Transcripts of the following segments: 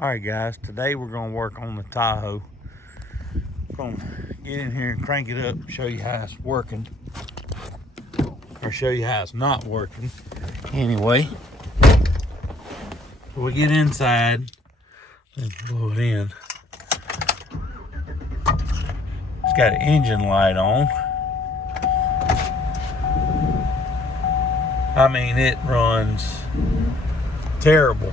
All right, guys, today we're going to work on the Tahoe. I'm going to get in here and crank it up, show you how it's working, or show you how it's not working. Anyway, so we get inside and blow it in. It's got an engine light on. I mean, it runs terrible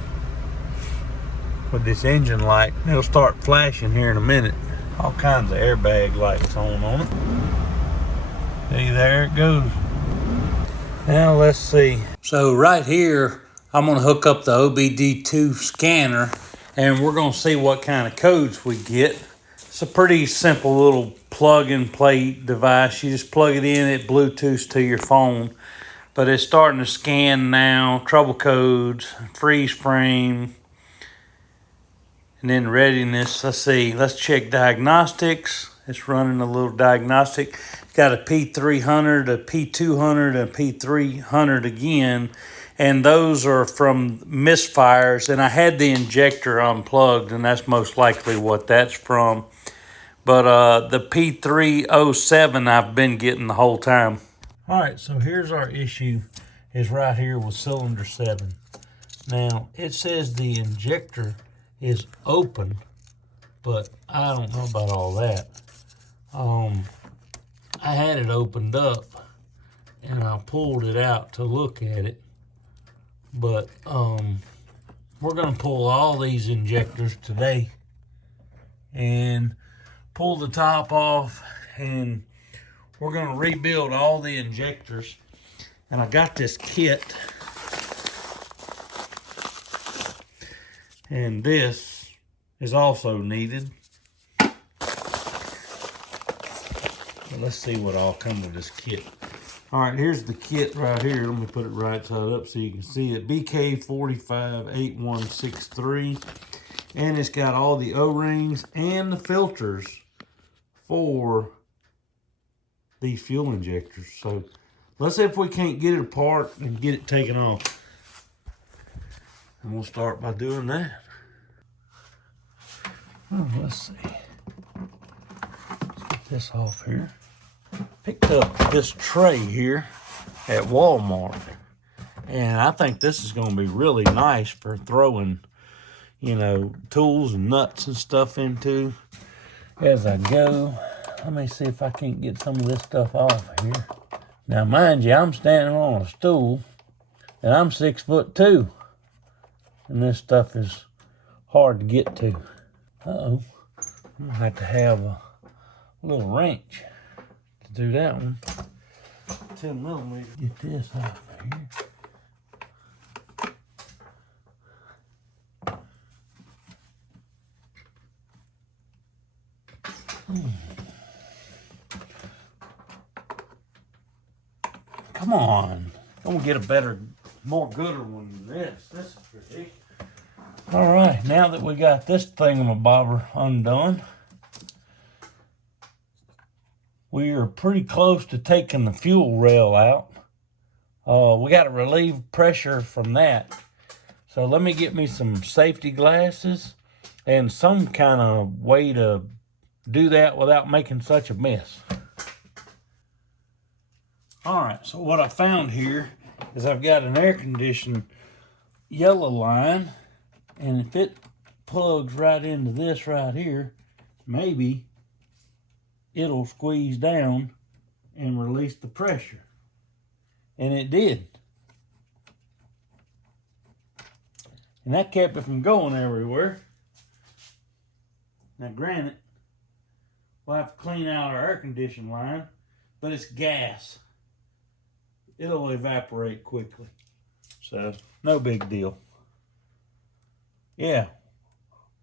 with this engine light. It'll start flashing here in a minute. All kinds of airbag lights on it. See, there it goes. Now let's see. So right here, I'm gonna hook up the OBD2 scanner and we're gonna see what kind of codes we get. It's a pretty simple little plug and play device. You just plug it in, it Bluetooths to your phone. But it's starting to scan now, trouble codes, freeze frame, and then readiness. Let's see, let's check diagnostics. It's running a little diagnostic. Got a P300, a P200, and a P300 again. And those are from misfires. And I had the injector unplugged, and that's most likely what that's from. But the P307 I've been getting the whole time. All right, so here's our issue, is right here with cylinder 7. Now, it says the injector is open, but I don't know about all that. I had it opened up, and I pulled it out to look at it, but we're gonna pull all these injectors today and pull the top off, and we're gonna rebuild all the injectors. And I got this kit, and this is also needed. But let's see what all comes with this kit. All right, here's the kit right here. Let me put it right side up so you can see it. BK458163, and it's got all the O-rings and the filters for these fuel injectors. So let's see if we can't get it apart and get it taken off. And we'll start by doing that. Oh, let's see. Let's get this off here. Picked up this tray here at Walmart. And I think this is going to be really nice for throwing, you know, tools and nuts and stuff into as I go. Let me see if I can't get some of this stuff off here. Now, mind you, I'm standing on a stool, and I'm 6'2", and this stuff is hard to get to. Uh-oh, I'm gonna have to have a little wrench to do that one. 10 millimeter. Get this off here. Come on. I'm gonna get a better, more gooder one than this. This is ridiculous. All right, now that we got this thingamabobber undone, we are pretty close to taking the fuel rail out. We got to relieve pressure from that. So let me get me some safety glasses and some kind of way to do that without making such a mess. All right, so what I found here is I've got an air conditioned yellow line, and if it plugs right into this right here, maybe it'll squeeze down and release the pressure. And it did. And that kept it from going everywhere. Now granted, we'll have to clean out our air conditioning line, but it's gas. It'll evaporate quickly. So, no big deal. Yeah,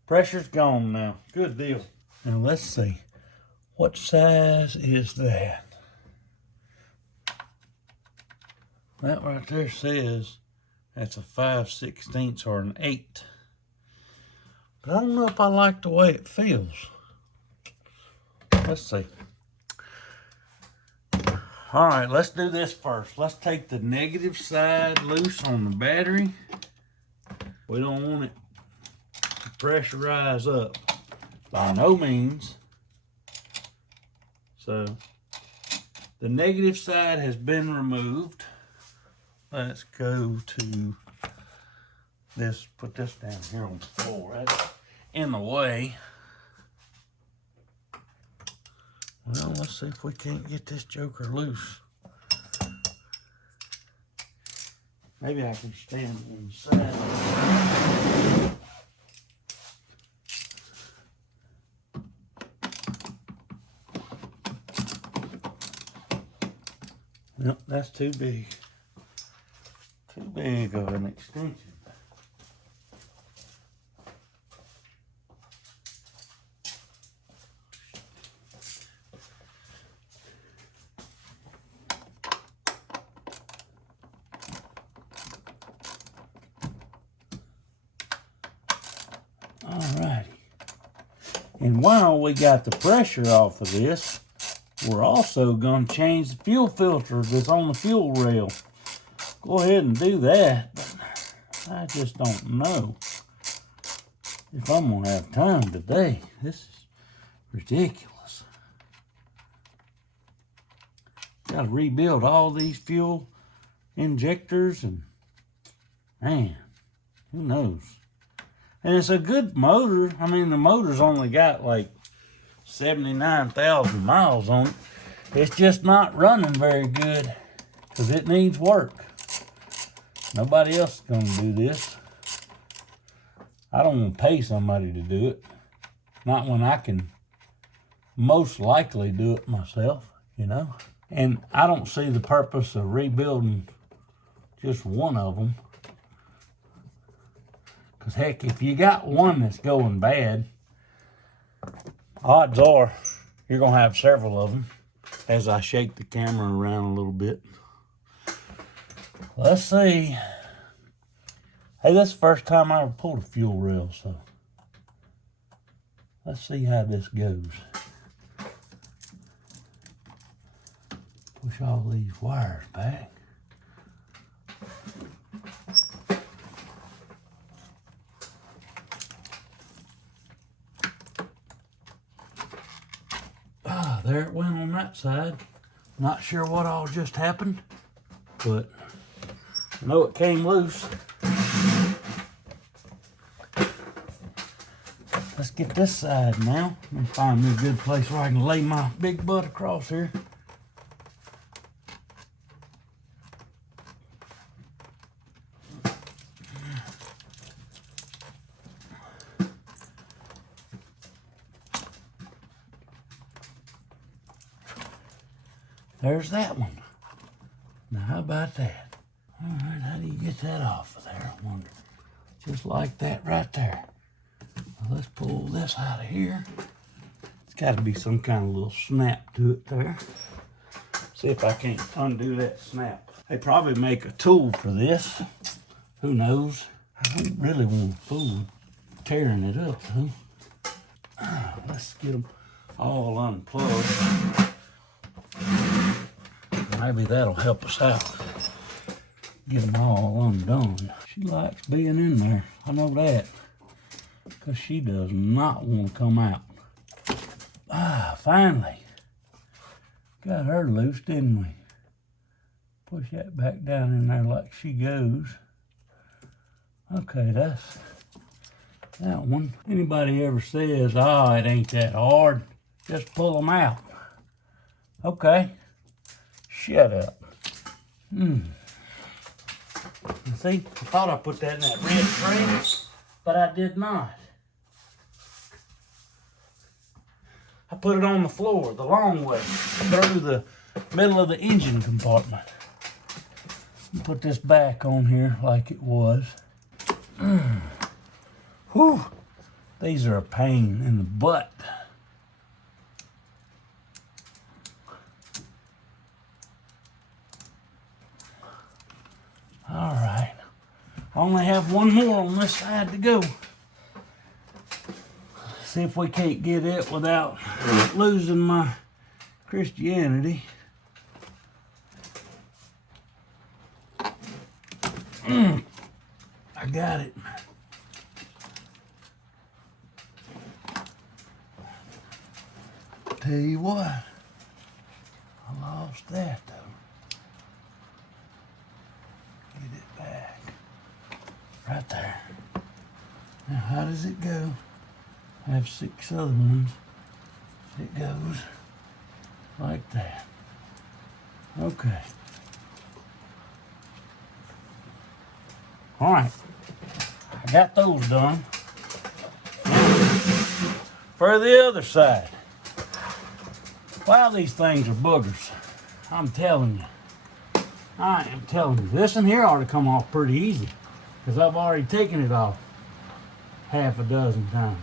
pressure's gone now. Good deal. Now let's see. What size is that? That right there says that's a 5/16 or an 8. But I don't know if I like the way it feels. Let's see. All right, let's do this first. Let's take the negative side loose on the battery. We don't want it to pressurize up. By no means. So the negative side has been removed. Let's go to this, put this down here on the floor. That's in the way. Well, let's see if we can't get this joker loose. Maybe I can stand on the side. Nope, that's too big. Too big of an extension. Alrighty. And while we got the pressure off of this, we're also going to change the fuel filter that's on the fuel rail. Go ahead and do that, but I just don't know if I'm going to have time today. This is ridiculous. Got to rebuild all these fuel injectors, and man, who knows? And it's a good motor. I mean, the motor's only got like 79,000 miles on it. It's just not running very good because it needs work. Nobody else is going to do this. I don't want to pay somebody to do it. Not when I can most likely do it myself, you know. And I don't see the purpose of rebuilding just one of them. Because heck, if you got one that's going bad, odds are you're going to have several of them. As I shake the camera around a little bit. Let's see. Hey, this is the first time I ever pulled a fuel rail, so let's see how this goes. Push all these wires back. There it went on that side. Not sure what all just happened, but I know it came loose. Let's get this side now. Let me find me a good place where I can lay my big butt across here. There's that one. Now, how about that? All right, how do you get that off of there, I wonder? Just like that right there. Well, let's pull this out of here. It's got to be some kind of little snap to it there. See if I can't undo that snap. They probably make a tool for this. Who knows? I don't really want to fool tearing it up, huh? Let's get them all unplugged. Maybe that'll help us out. Get them all undone. She likes being in there. I know that. Because she does not want to come out. Finally. Got her loose, didn't we? Push that back down in there like she goes. Okay, that's that one. Anybody ever says, oh, it ain't that hard, just pull them out. Okay. Shut up. See, I thought I put that in that red tray, but I did not. I put it on the floor the long way, through the middle of the engine compartment. Put this back on here like it was. Whew. These are a pain in the butt. All right, I only have one more on this side to go. See if we can't get it without losing my Christianity. I got it. Tell you what, I lost that though. Get it back. Right there. Now how does it go? I have 6 other ones. It goes like that. Okay. All right. I got those done. For the other side. Wow, these things are boogers. I'm telling you. I am telling you. This one here ought to come off pretty easy, because I've already taken it off half a dozen times.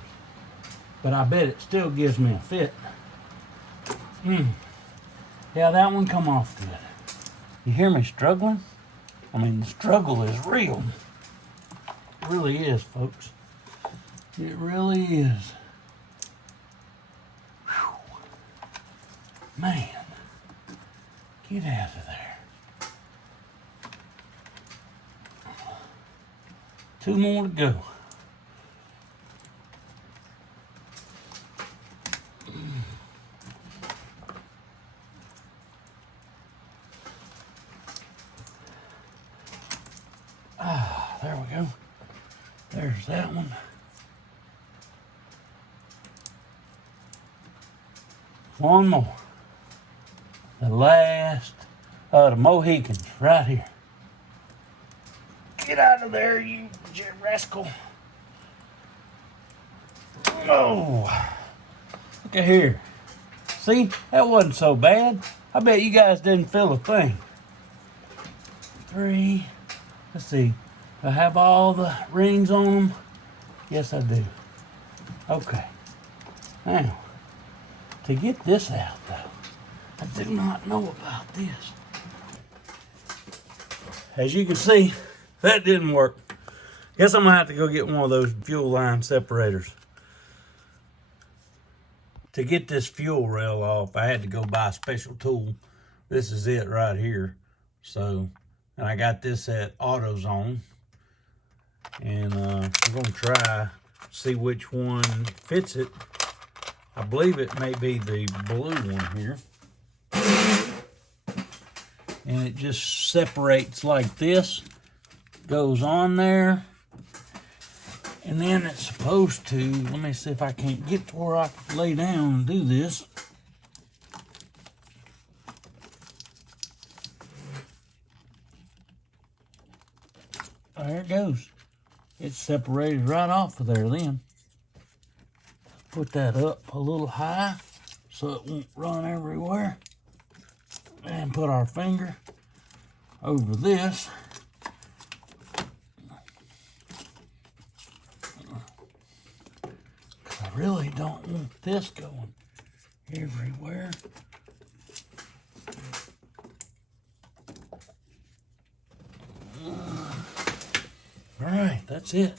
But I bet it still gives me a fit. Yeah, that one come off good. You hear me struggling? I mean, the struggle is real. It really is, folks. It really is. Whew. Man, get out of there. 2 more to go. There we go. There's that one. One more. The last of the Mohicans right here. Get out of there, you rascal. Oh, look at here. See, that wasn't so bad. I bet you guys didn't feel a thing. 3. Let's see. I have all the rings on them. Yes, I do. Okay. Now, to get this out, though, I do not know about this. As you can see, that didn't work. Guess I'm gonna have to go get one of those fuel line separators. To get this fuel rail off, I had to go buy a special tool. This is it right here. So, and I got this at AutoZone. And I'm gonna try, see which one fits it. I believe it may be the blue one here. And it just separates like this, goes on there. And then it's supposed to, let me see if I can't get to where I can lay down and do this. There it goes. It's separated right off of there then. Put that up a little high so it won't run everywhere. And put our finger over this. I really don't want this going everywhere. All right, that's it.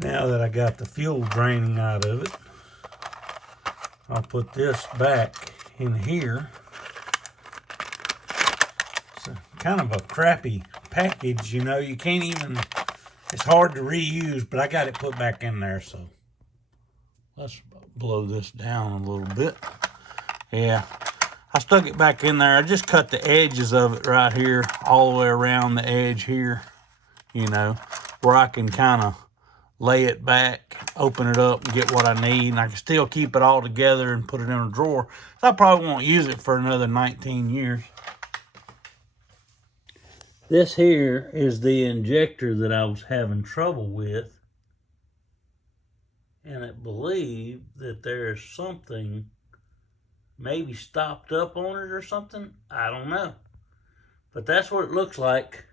Now that I got the fuel draining out of it, I'll put this back in here. It's kind of a crappy package, you know. You can't even, it's hard to reuse, but I got it put back in there, so let's blow this down a little bit. Yeah, I stuck it back in there. I just cut the edges of it right here, all the way around the edge here, you know, where I can kind of lay it back, open it up, and get what I need. And I can still keep it all together and put it in a drawer. So I probably won't use it for another 19 years. This here is the injector that I was having trouble with. And I believe that there's something maybe stopped up on it or something. I don't know. But that's what it looks like.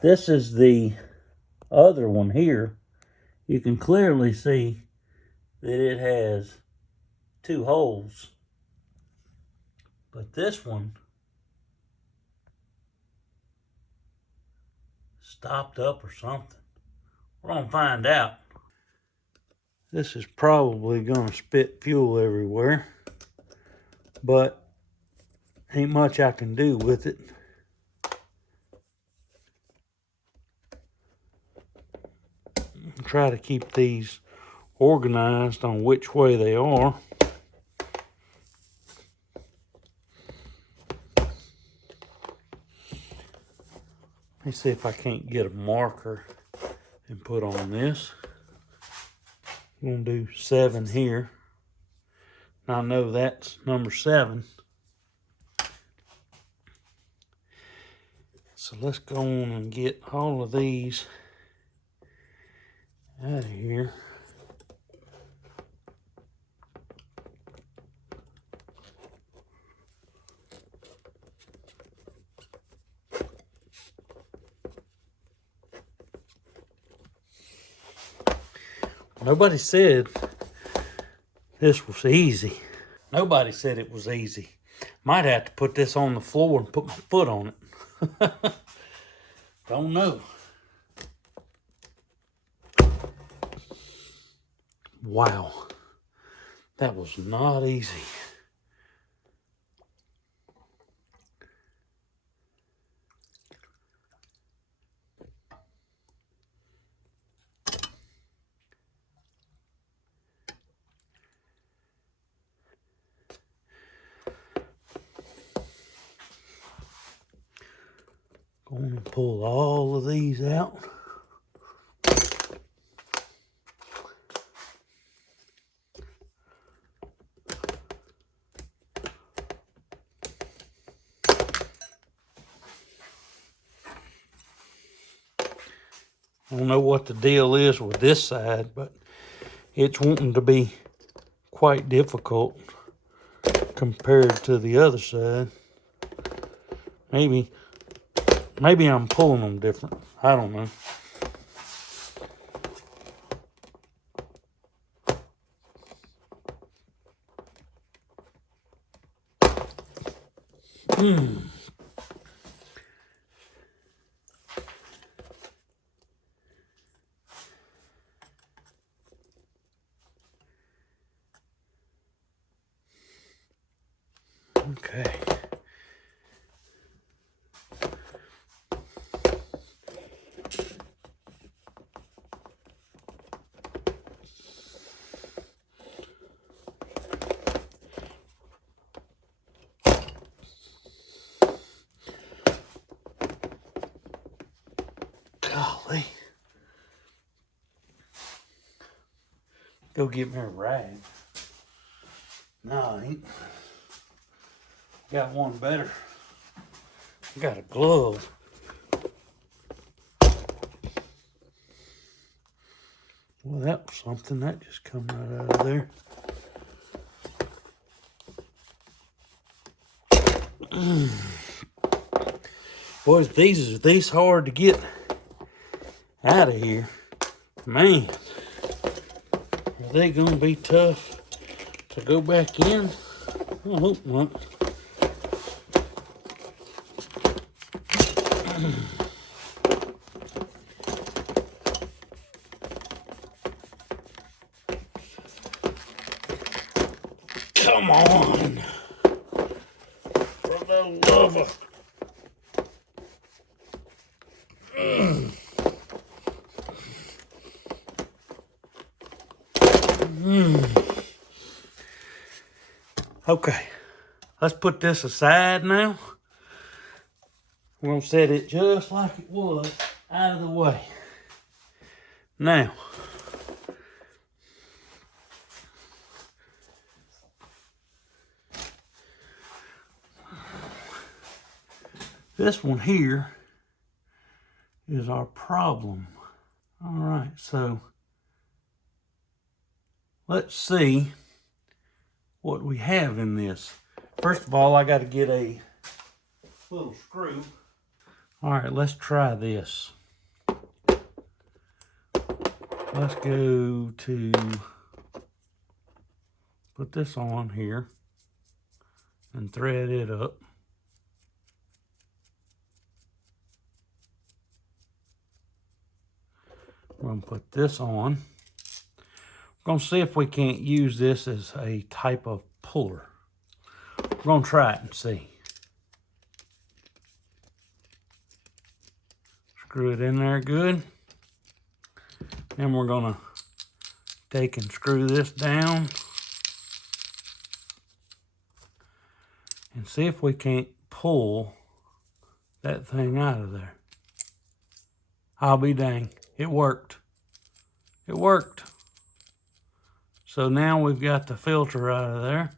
This is the other one here. You can clearly see that it has 2 holes. But this one stopped up or something. We're gonna find out. This is probably gonna spit fuel everywhere, but ain't much I can do with it. Try to keep these organized on which way they are. me see if I can't get a marker and put on this. I'm gonna do 7 here. I know that's number 7. So let's go on and get all of these out of here. Nobody said this was easy. Nobody said it was easy. Might have to put this on the floor and put my foot on it. Don't know. Wow. That was not easy. Going to pull all of these out. I don't know what the deal is with this side, but it's wanting to be quite difficult compared to the other side. Maybe I'm pulling them different. I don't know. Okay. Golly. Go get me a rag. No, I ain't. Got one better. I got a glove. Well, that was something. That just come right out of there. Boys, these hard to get out of here. Man, are they gonna be tough to go back in? I hope not. Come on. For the love of... Okay, let's put this aside now. We're gonna set it just like it was out of the way. Now, this one here is our problem. All right, so let's see what we have in this. First of all, I got to get a little screw. All right, let's try this. Let's go to put this on here and thread it up. We're going to put this on. We're going to see if we can't use this as a type of puller. We're going to try it and see. Screw it in there good. Then we're going to take and screw this down and see if we can't pull that thing out of there. I'll be dang. It worked. It worked. So now we've got the filter out of there.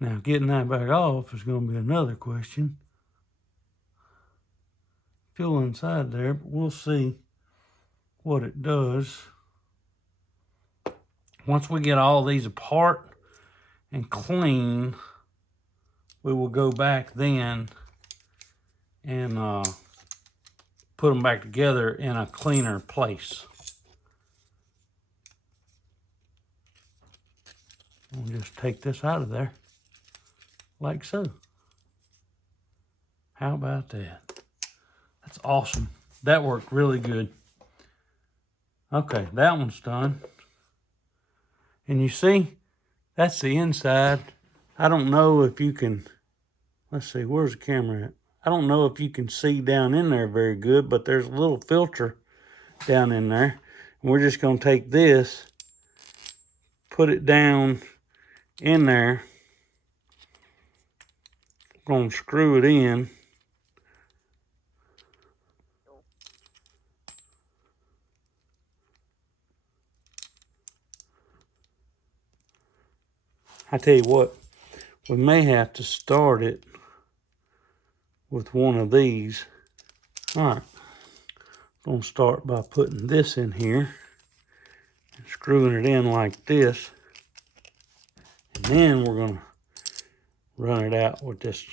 Now getting that back off is going to be another question. Fuel inside there, but we'll see what it does. Once we get all these apart and clean, we will go back then and put them back together in a cleaner place. We'll just take this out of there, like so. How about that? That's awesome. That worked really good. Okay, that one's done. And you see, that's the inside. I don't know if you can, let's see, where's the camera at? I don't know if you can see down in there very good, but there's a little filter down in there. And we're just gonna take this, put it down in there. Gonna screw it in. I tell you what, we may have to start it with one of these. All right, I'm gonna start by putting this in here and screwing it in like this. And then we're gonna run it out with this.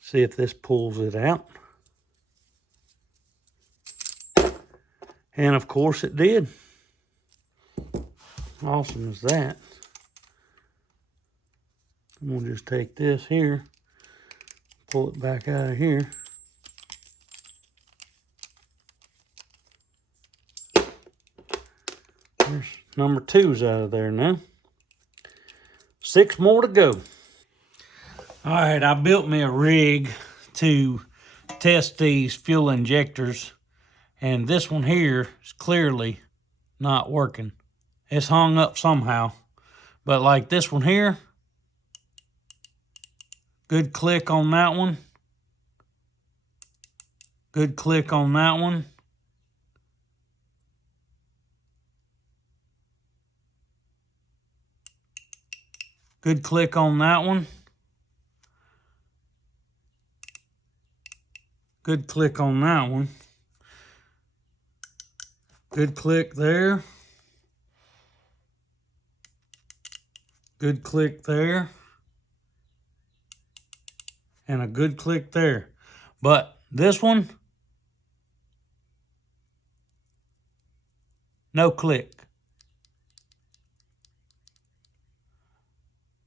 See if this pulls it out. And of course it did. Awesome as that. We'll just take this here, pull it back out of here. There's number 2's out of there now. 6 more to go. All right, I built me a rig to test these fuel injectors, and this one here is clearly not working. It's hung up somehow, but like this one here, good click on that one. Good click on that one. Good click on that one. Good click on that one. Good click there. Good click there. And a good click there. But this one, no click.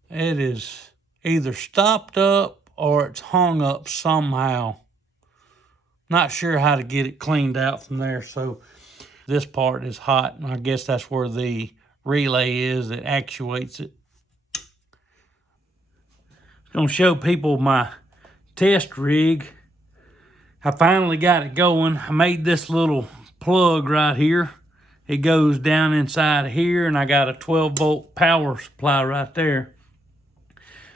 It is either stopped up or it's hung up somehow. Not sure how to get it cleaned out from there. So this part is hot, and I guess that's where the relay is that actuates it. I'm going to show people my test rig. I finally got it going. I made this little plug right here. It goes down inside here, and I got a 12-volt power supply right there.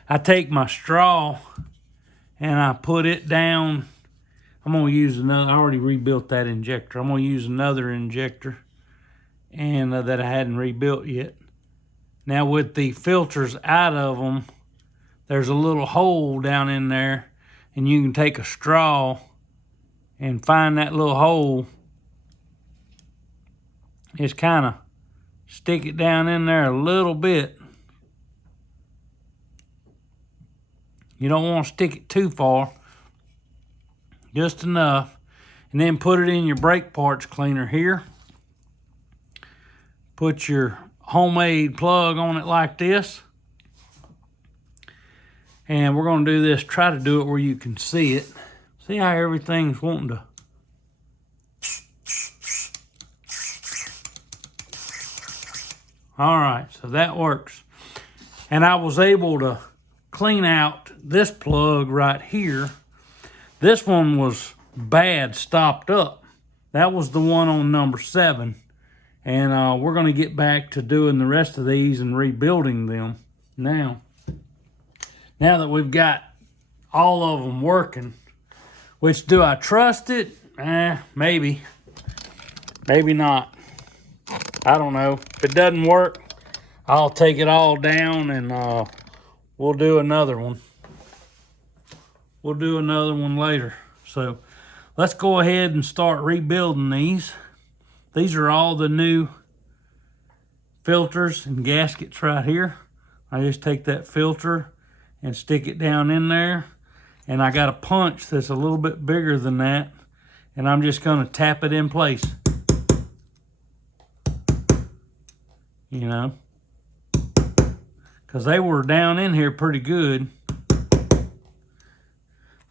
I take my straw and I put it down. I'm going to use another, I already rebuilt that injector. I'm going to use another injector and that I hadn't rebuilt yet. Now with the filters out of them, there's a little hole down in there, and you can take a straw and find that little hole. Just kind of stick it down in there a little bit. You don't want to stick it too far, just enough. And then put it in your brake parts cleaner here. Put your homemade plug on it like this. And we're going to do this, try to do it where you can see it. See how everything's wanting to. All right, so that works. And I was able to clean out this plug right here. This one was bad, stopped up. That was the one on number 7. And we're going to get back to doing the rest of these and rebuilding them. Now that we've got all of them working, which, do I trust it? Maybe. Maybe not. I don't know. If it doesn't work, I'll take it all down and we'll do another one. We'll do another one later. So let's go ahead and start rebuilding these. These are all the new filters and gaskets right here. I just take that filter and stick it down in there. And I got a punch that's a little bit bigger than that. And I'm just going to tap it in place. You know, because they were down in here pretty good.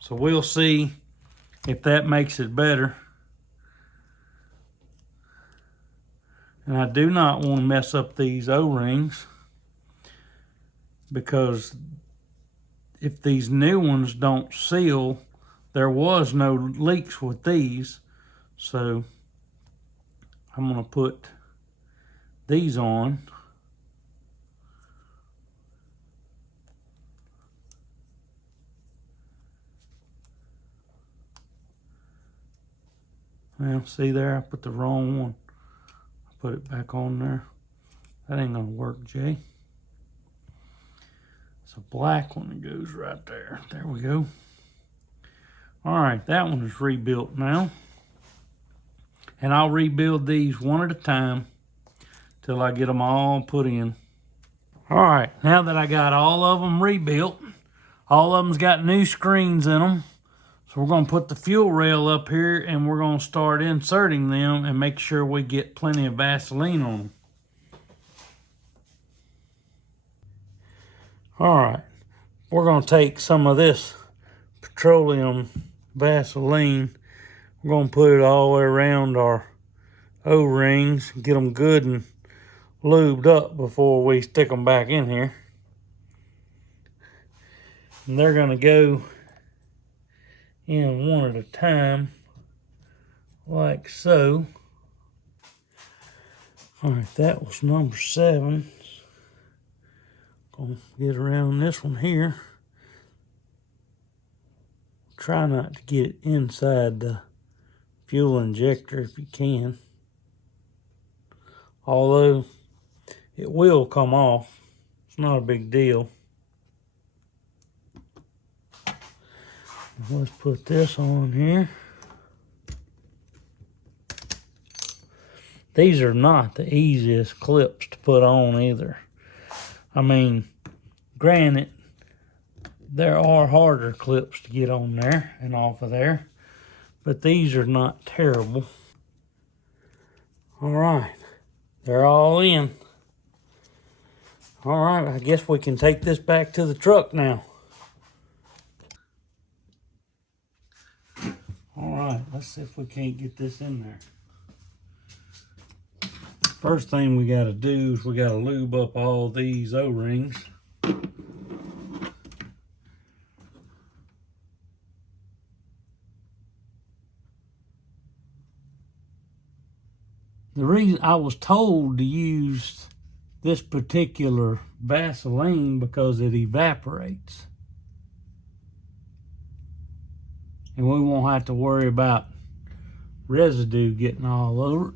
So we'll see if that makes it better. And I do not want to mess up these O-rings, because if these new ones don't seal, there was no leaks with these. So I'm going to put these on. Well, see there, I put the wrong one. I put it back on there. That ain't gonna work, Jay. It's a black one that goes right there. There we go. All right, that one is rebuilt now. And I'll rebuild these one at a time till I get them all put in. All right, now that I got all of them rebuilt, all of them's got new screens in them. So we're gonna put the fuel rail up here and we're gonna start inserting them and make sure we get plenty of Vaseline on them. All right, we're gonna take some of this petroleum Vaseline. We're gonna put it all the way around our O-rings, get them good and lubed up before we stick them back in here. And they're gonna go in one at a time, like so. All right, that was number 7. Gonna get around this one here. Try not to get it inside the fuel injector if you can. Although it will come off. It's not a big deal. Let's put this on here. These are not the easiest clips to put on either. I mean, granted, there are harder clips to get on there and off of there, but these are not terrible. All right, they're all in. All right, I guess we can take this back to the truck now. All right, let's see if we can't get this in there. First thing we got to do is we got to lube up all these O-rings. The reason I was told to use this particular Vaseline because it evaporates. And we won't have to worry about residue getting all over it.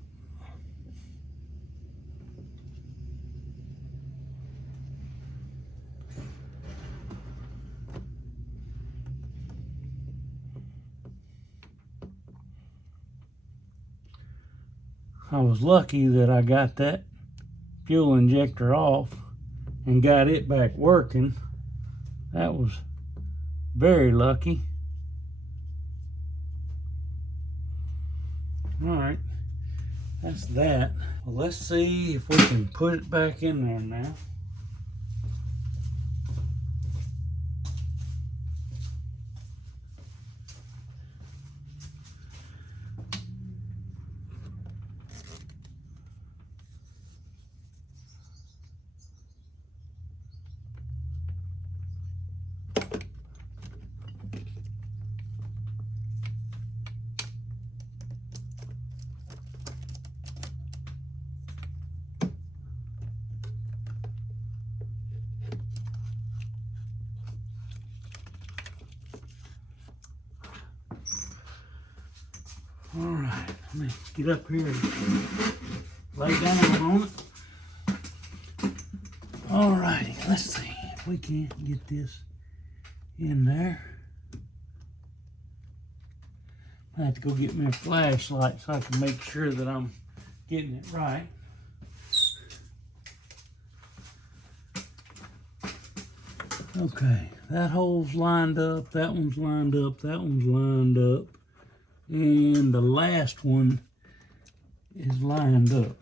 I was lucky that I got that fuel injector off and got it back working. That was very lucky. All right, that's that. Well, let's see if we can put it back in there now. All right, let me get up here and lay down on it. All righty, let's see if we can't get this in there. I have to go get me a flashlight so I can make sure that I'm getting it right. Okay, that hole's lined up, that one's lined up, that one's lined up, and the last one is lined up.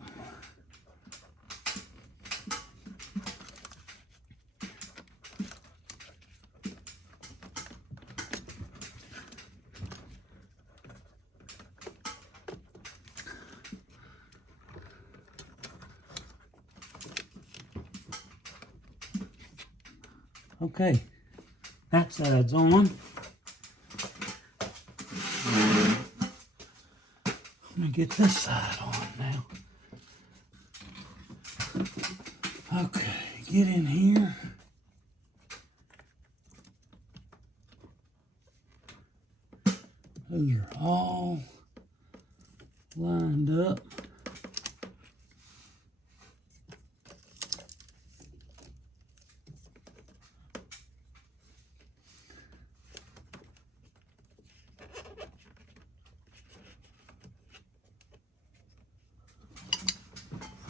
Okay, that side's on. Let me get this side on now. Okay, get in here. Those are all lined up.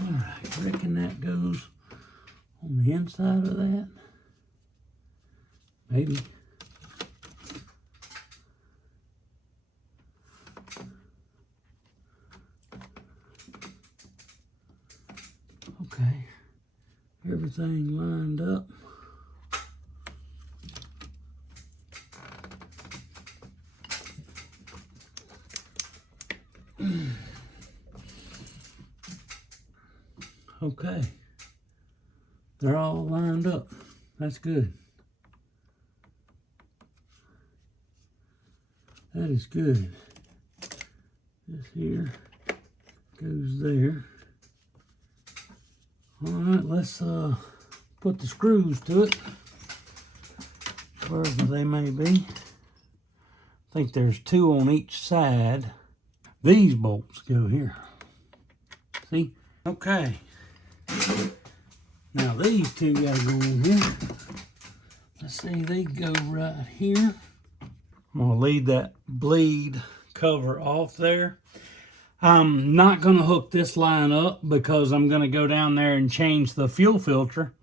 Alright, I reckon that goes on the inside of that. Maybe. Okay, everything lined up. Okay, they're all lined up. That's good. That is good. This here goes there. All right, let's put the screws to it, wherever they may be. I think there's 2 on each side. These bolts go here. See? Okay. Now these 2 gotta go in here. Let's see, they go right here. I'm gonna leave that bleed cover off there. I'm not gonna hook this line up because I'm gonna go down there and change the fuel filter.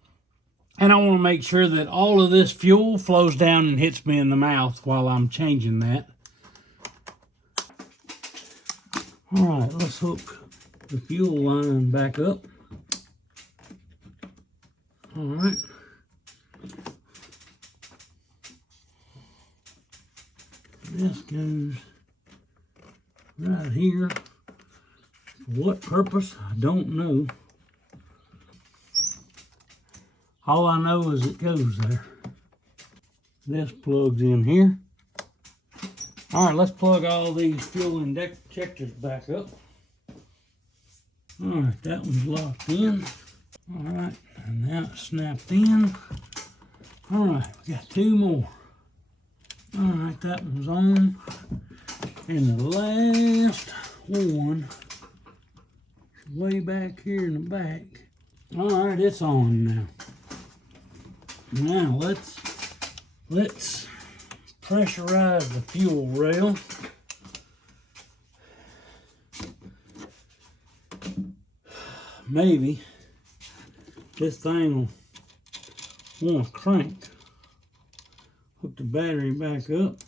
And I wanna make sure that all of this fuel flows down and hits me in the mouth while I'm changing that. All right, let's hook the fuel line back up. All right. This goes right here. For what purpose, I don't know. All I know is it goes there. This plugs in here. All right, let's plug all these fuel injectors back up. All right, that one's locked in. All right, and now it's snapped in. All right, we got 2 more. All right, that one's on. And the last one is way back here in the back. All right, it's on now. Now let's pressurize the fuel rail. Maybe this thing will want to crank. Hook the battery back up.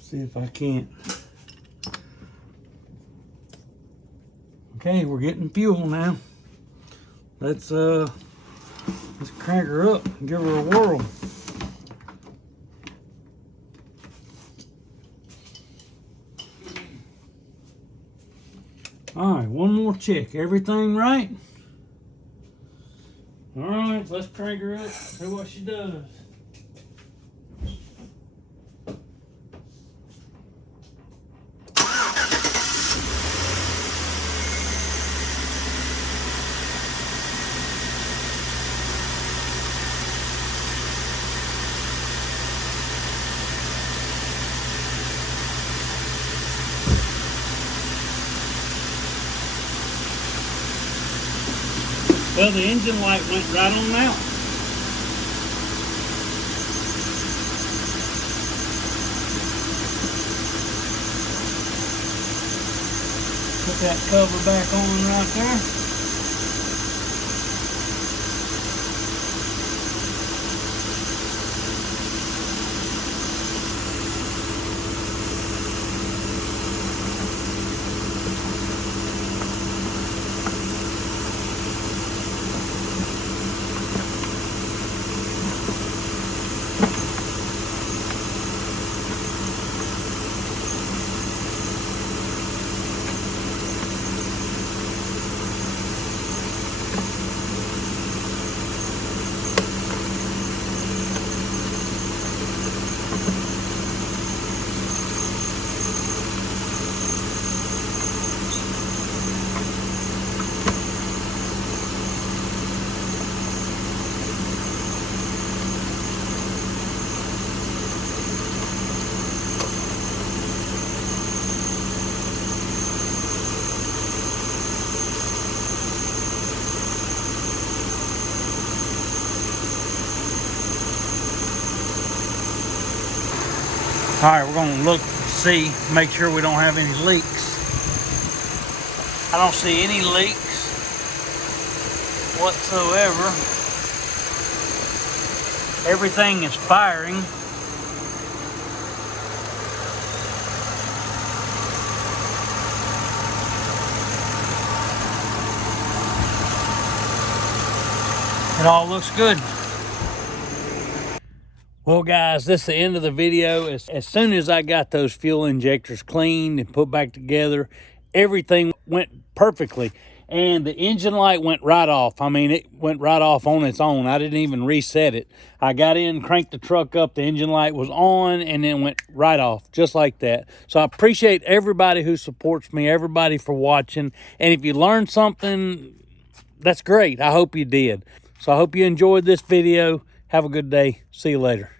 See if I can't. Okay, we're getting fuel now. Let's crank her up and give her a whirl. right, one more check. Everything right? All right, let's crank her up, see what she does. Well, the engine light went right on out. Put that cover back on right there. All right, we're gonna look, see, make sure we don't have any leaks. I don't see any leaks whatsoever. Everything is firing. It all looks good. Well, guys, this is the end of the video. As soon as I got those fuel injectors cleaned and put back together, everything went perfectly. And the engine light went right off. I mean, it went right off on its own. I didn't even reset it. I got in, cranked the truck up, the engine light was on, and then went right off, just like that. So I appreciate everybody who supports me, everybody for watching. And if you learned something, that's great. I hope you did. So I hope you enjoyed this video. Have a good day. See you later.